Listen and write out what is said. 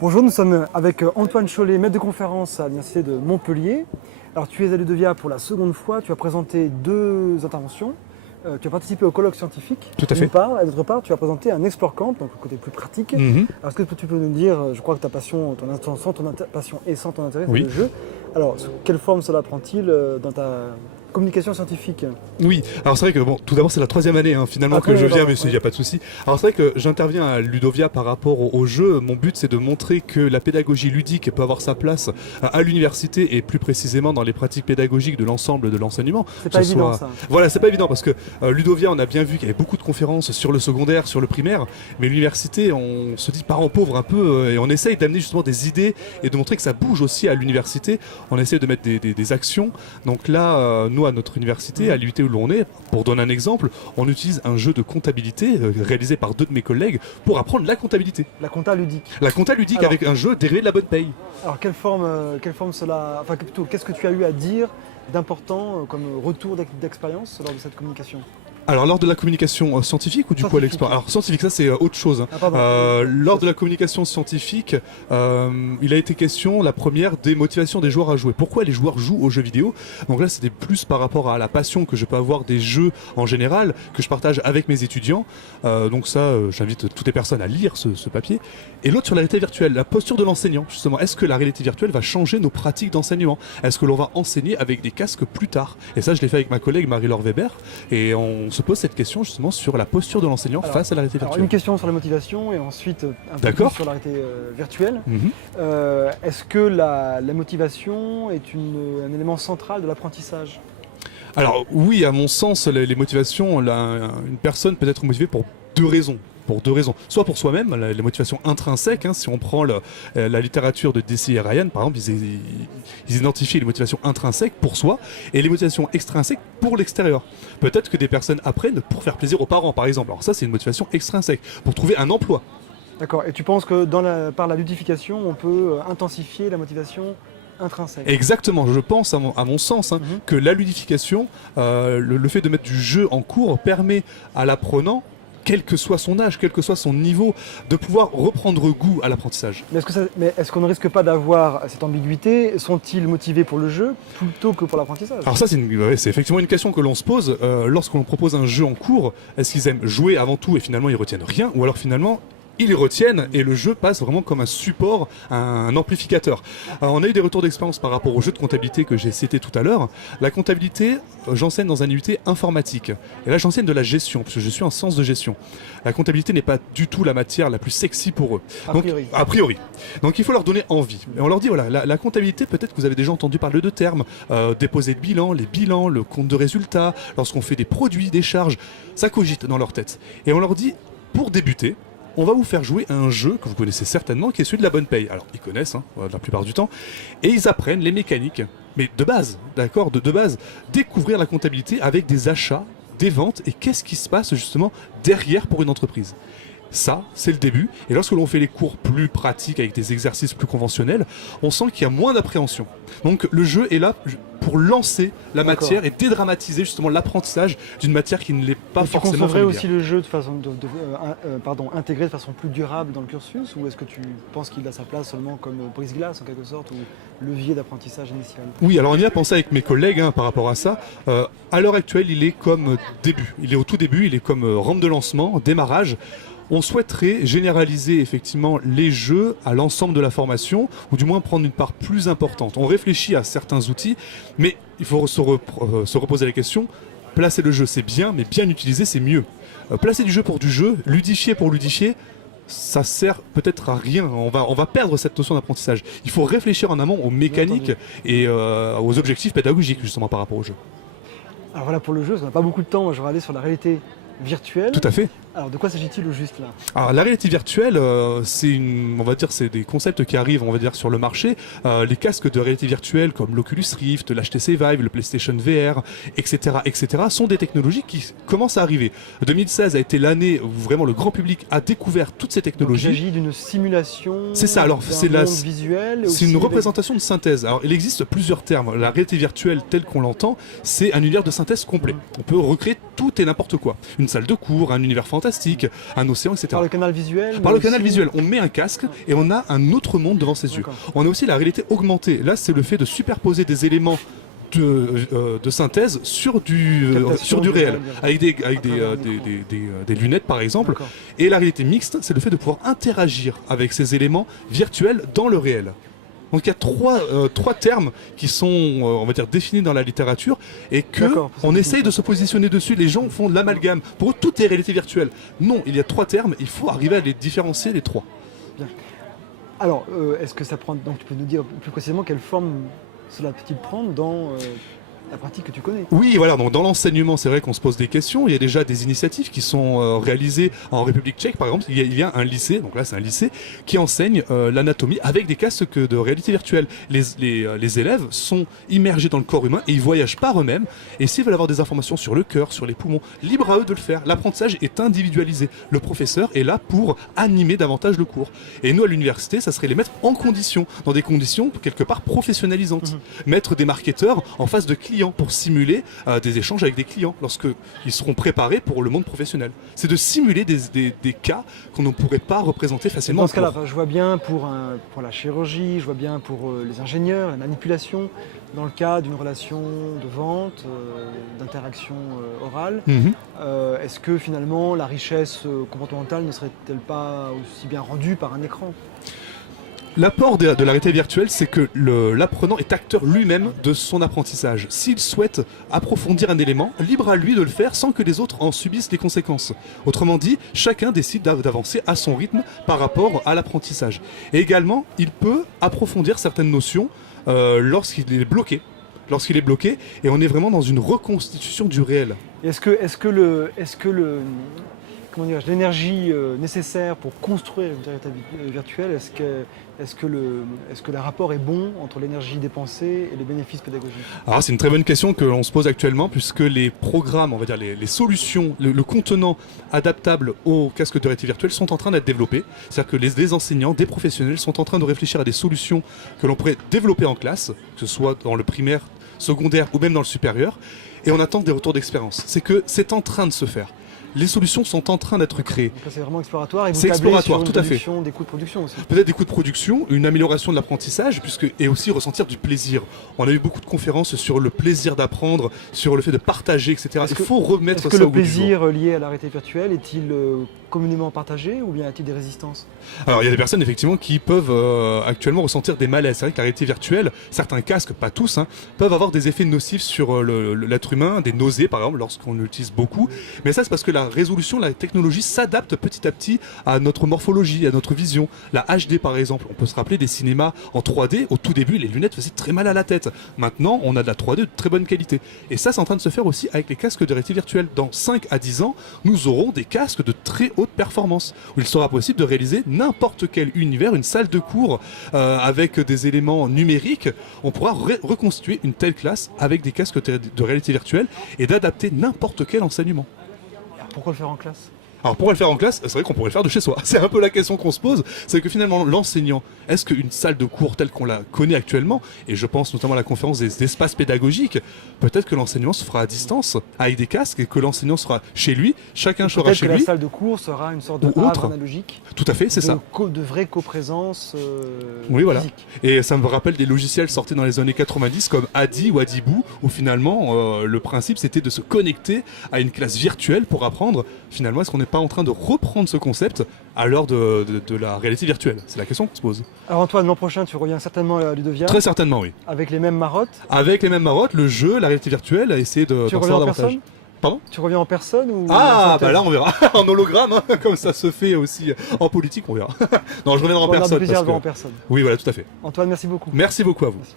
Bonjour, nous sommes avec Antoine Chollet, maître de conférence à l'Université de Montpellier. Alors tu es à Ludovia pour la seconde fois, tu as présenté deux interventions. Tu as participé au colloque scientifique, Tout à fait. d'une part, et d'autre part, tu as présenté un Explore Camp, donc le côté plus pratique. Mhm. Alors, est-ce que tu peux nous dire, je crois que ta passion, passion et sans ton intérêt, c'est Oui. le jeu. Alors, sous quelle forme cela prend-il dans ta communication scientifique? Oui, alors c'est vrai que bon, tout d'abord c'est la troisième année finalement Après, que je viens, pardon, mais il n'y a pas de souci. Alors c'est vrai que j'interviens à Ludovia par rapport au jeu. Mon but c'est de montrer que la pédagogie ludique peut avoir sa place à l'université et plus précisément dans les pratiques pédagogiques de l'ensemble de l'enseignement. C'est pas évident ça. Voilà, c'est pas évident parce que Ludovia, on a bien vu qu'il y avait beaucoup de conférences sur le secondaire, sur le primaire, mais l'université, on se dit parents pauvres un peu et on essaye d'amener justement des idées et de montrer que ça bouge aussi à l'université. On essaye de mettre des actions. Donc là, nous à notre université, à l'UT où l'on est, pour donner un exemple, on utilise un jeu de comptabilité réalisé par deux de mes collègues pour apprendre la comptabilité. La compta ludique. La compta ludique Alors, avec un jeu dérivé de la bonne paye. Alors quelle forme cela, enfin plutôt, qu'est-ce que tu as eu à dire d'important comme retour d'expérience lors de cette communication? Alors lors de la communication scientifique ou du coup à l'export? Alors scientifique, ça c'est autre chose. Ah, pardon. Lors de la communication scientifique, il a été question, la première, des motivations des joueurs à jouer. Pourquoi les joueurs jouent aux jeux vidéo? Donc là c'était plus par rapport à la passion que je peux avoir des jeux en général, que je partage avec mes étudiants. Donc ça, j'invite toutes les personnes à lire ce papier. Et l'autre sur la réalité virtuelle, la posture de l'enseignant justement. Est-ce que la réalité virtuelle va changer nos pratiques d'enseignement? Est-ce que l'on va enseigner avec des casques plus tard? Et ça je l'ai fait avec ma collègue Marie-Laure Weber et on se pose cette question justement sur la posture de l'enseignant face à la réalité virtuelle. Une question sur la motivation et ensuite un peu plus sur la réalité virtuelle. Est-ce que la motivation est un élément central de l'apprentissage? Alors oui, à mon sens, les motivations, une personne peut être motivée pour deux raisons. Soit pour soi-même, les motivations intrinsèques, si on prend la littérature de DC et Ryan, par exemple, ils identifient les motivations intrinsèques pour soi et les motivations extrinsèques pour l'extérieur. Peut-être que des personnes apprennent pour faire plaisir aux parents, par exemple. Alors ça, c'est une motivation extrinsèque, pour trouver un emploi. D'accord, et tu penses que par la ludification, on peut intensifier la motivation intrinsèque? Exactement, je pense à mon sens que la ludification, le fait de mettre du jeu en cours permet à l'apprenant, quel que soit son âge, quel que soit son niveau, de pouvoir reprendre goût à l'apprentissage. Mais est-ce qu'on ne risque pas d'avoir cette ambiguïté? Sont-ils motivés pour le jeu plutôt que pour l'apprentissage? Alors ça, c'est effectivement une question que l'on se pose lorsqu'on propose un jeu en cours. Est-ce qu'ils aiment jouer avant tout et finalement ils retiennent rien? Ou alors finalement ils les retiennent et le jeu passe vraiment comme un support, un amplificateur. Alors, on a eu des retours d'expérience par rapport au jeu de comptabilité que j'ai cité tout à l'heure. La comptabilité, j'enseigne dans un IUT informatique. Et là, j'enseigne de la gestion, parce que je suis en sciences de gestion. La comptabilité n'est pas du tout la matière la plus sexy pour eux. A priori. Donc il faut leur donner envie. Et on leur dit, voilà, la comptabilité, peut-être que vous avez déjà entendu parler de termes. Déposer de bilan, les bilans, le compte de résultats, lorsqu'on fait des produits, des charges, ça cogite dans leur tête. Et on leur dit, pour débuter, on va vous faire jouer à un jeu que vous connaissez certainement, qui est celui de la bonne paye. Alors, ils connaissent, la plupart du temps, et ils apprennent les mécaniques, mais de base, d'accord, de base, découvrir la comptabilité avec des achats, des ventes, et qu'est-ce qui se passe justement derrière pour une entreprise. Ça, c'est le début, et lorsque l'on fait les cours plus pratiques avec des exercices plus conventionnels, on sent qu'il y a moins d'appréhension. Donc le jeu est là pour lancer la matière et dédramatiser justement l'apprentissage d'une matière qui ne l'est pas forcément familière. Tu concevrais aussi le jeu de façon intégré de façon plus durable dans le cursus, ou est-ce que tu penses qu'il a sa place seulement comme brise-glace en quelque sorte, ou levier d'apprentissage initial? Oui, alors on y a pensé avec mes collègues par rapport à ça. À l'heure actuelle, il est comme début. Il est au tout début, il est comme rampe de lancement, démarrage. On souhaiterait généraliser effectivement les jeux à l'ensemble de la formation, ou du moins prendre une part plus importante. On réfléchit à certains outils, mais il faut se reposer la question, placer le jeu c'est bien, mais bien utiliser c'est mieux. Placer du jeu pour du jeu, ludifier pour ludifier, ça sert peut-être à rien, on va perdre cette notion d'apprentissage. Il faut réfléchir en amont aux mécaniques et aux objectifs pédagogiques justement par rapport au jeu. Alors voilà, pour le jeu, on n'a pas beaucoup de temps, je vais aller sur la réalité virtuelle. Tout à fait. Alors de quoi s'agit-il au juste là? Alors la réalité virtuelle, c'est des concepts qui arrivent, on va dire, sur le marché. Les casques de réalité virtuelle comme l'Oculus Rift, l'HTC Vive, le PlayStation VR, etc., sont des technologies qui commencent à arriver. 2016 a été l'année où vraiment le grand public a découvert toutes ces technologies. Donc, il s'agit d'une simulation. C'est ça. Alors c'est visuel. C'est une représentation de synthèse. Alors il existe plusieurs termes. La réalité virtuelle telle qu'on l'entend, c'est un univers de synthèse complet. On peut recréer tout et n'importe quoi. Une salle de cours, un univers fantastique, fantastique, un océan, etc. Par le canal visuel. Par mais le canal aussi- visuel, on met un casque et on a un autre monde devant ses yeux. D'accord. On a aussi la réalité augmentée. Là, c'est le fait de superposer des éléments de synthèse sur Captation sur du du réel, réel, avec travers un des lunettes par exemple. D'accord. Et la réalité mixte, c'est le fait de pouvoir interagir avec ces éléments virtuels dans le réel. Donc il y a trois termes qui sont, on va dire, définis dans la littérature et que D'accord, on essaye de se positionner dessus. Les gens font de l'amalgame. Pour eux, tout est réalité virtuelle. Non, il y a trois termes. Il faut arriver à les différencier les trois. Alors, est-ce que ça prend. Donc, tu peux nous dire plus précisément quelle forme cela peut-il prendre dans la pratique que tu connais? Oui, voilà, donc dans l'enseignement, c'est vrai qu'on se pose des questions. Il y a déjà des initiatives qui sont réalisées en République tchèque, par exemple. Il y a un lycée, donc là c'est un lycée, qui enseigne l'anatomie avec des casques de réalité virtuelle. Les élèves sont immergés dans le corps humain et ils voyagent par eux-mêmes. Et s'ils veulent avoir des informations sur le cœur, sur les poumons, libre à eux de le faire. L'apprentissage est individualisé. Le professeur est là pour animer davantage le cours. Et nous, à l'université, ça serait les mettre en condition, dans des conditions quelque part professionnalisantes. Mettre des marketeurs en face de clients pour simuler des échanges avec des clients lorsqu'ils seront préparés pour le monde professionnel. C'est de simuler des cas qu'on ne pourrait pas représenter facilement. Dans ce cas-là, en cours. je vois bien pour la chirurgie, je vois bien pour les ingénieurs, la manipulation, dans le cas d'une relation de vente, d'interaction orale. Mhm. Est-ce que finalement la richesse comportementale ne serait-elle pas aussi bien rendue par un écran? L'apport de la réalité virtuelle, c'est que l'apprenant est acteur lui-même de son apprentissage. S'il souhaite approfondir un élément, libre à lui de le faire sans que les autres en subissent les conséquences. Autrement dit, chacun décide d'avancer à son rythme par rapport à l'apprentissage. Et également, il peut approfondir certaines notions lorsqu'il est bloqué. Lorsqu'il est bloqué, et on est vraiment dans une reconstitution du réel. Est-ce que comment dire, l'énergie nécessaire pour construire une réalité virtuelle, est-ce que le rapport est bon entre l'énergie dépensée et les bénéfices pédagogiques? Alors c'est une très bonne question que l'on se pose actuellement puisque les programmes, on va dire les solutions, le contenant adaptable aux casques de réalité virtuelle sont en train d'être développés. C'est-à-dire que les enseignants, des professionnels sont en train de réfléchir à des solutions que l'on pourrait développer en classe, que ce soit dans le primaire, secondaire ou même dans le supérieur. Et on attend des retours d'expérience. C'est que c'est en train de se faire. Les solutions sont en train d'être créées. Donc là, c'est vraiment exploratoire et vous C'est tablez exploratoire, sur une tout à fait. production, des coûts de production aussi. Peut-être des coûts de production, une amélioration de l'apprentissage, et aussi ressentir du plaisir. On a eu beaucoup de conférences sur le plaisir d'apprendre, sur le fait de partager, etc. Il faut remettre Est-ce que ça le au goût du jour. plaisir lié à la réalité virtuelle est-il communément partagé ou bien y a-t-il des résistances? Alors il y a des personnes effectivement qui peuvent actuellement ressentir des malaises. C'est vrai que la réalité virtuelle, certains casques, pas tous, hein, peuvent avoir des effets nocifs sur l'être humain, des nausées par exemple lorsqu'on l'utilise beaucoup. Mais ça c'est parce que la résolution, la technologie s'adapte petit à petit à notre morphologie, à notre vision. La HD par exemple, on peut se rappeler des cinémas en 3D. Au tout début, les lunettes faisaient très mal à la tête. Maintenant, on a de la 3D de très bonne qualité. Et ça c'est en train de se faire aussi avec les casques de réalité virtuelle. Dans 5 à 10 ans, nous aurons des casques de très haute performance où il sera possible de réaliser n'importe quel univers, une salle de cours avec des éléments numériques. On pourra reconstituer une telle classe avec des casques de réalité virtuelle et d'adapter n'importe quel enseignement. Alors, pourquoi le faire en classe? Alors pour le faire en classe, c'est vrai qu'on pourrait le faire de chez soi. C'est un peu la question qu'on se pose, c'est que finalement l'enseignant, est-ce qu'une salle de cours telle qu'on la connaît actuellement, et je pense notamment à la conférence des espaces pédagogiques, peut-être que l'enseignement se fera à distance, avec des casques, et que l'enseignant sera chez lui, chacun sera Peut-être chez que lui. la salle de cours sera une sorte de Ou autre. havre analogique. Tout à fait, c'est ça. De vraie coprésence Oui, voilà. physique. Et ça me rappelle des logiciels sortis dans les années 90 comme Adi ou Adibou, où finalement le principe c'était de se connecter à une classe virtuelle pour apprendre. Finalement, est-ce qu'on n'est pas en train de reprendre ce concept à l'heure de la réalité virtuelle? C'est la question qu'on se pose. Alors Antoine, l'an prochain, tu reviens certainement à Ludovia Très certainement, oui. avec les mêmes marottes. Avec les mêmes marottes, le jeu, la réalité virtuelle, à essayer Tu d'en reviens savoir en davantage. personne? Pardon? Tu reviens en personne ou en Ah, synthèse? bah là on verra. En hologramme, hein, comme ça se fait aussi en politique, on verra. Non, je reviendrai en On aura du personne. plaisir à parce le voir en que- personne. Oui, voilà, tout à fait. Antoine, merci beaucoup. Merci beaucoup à vous. Merci.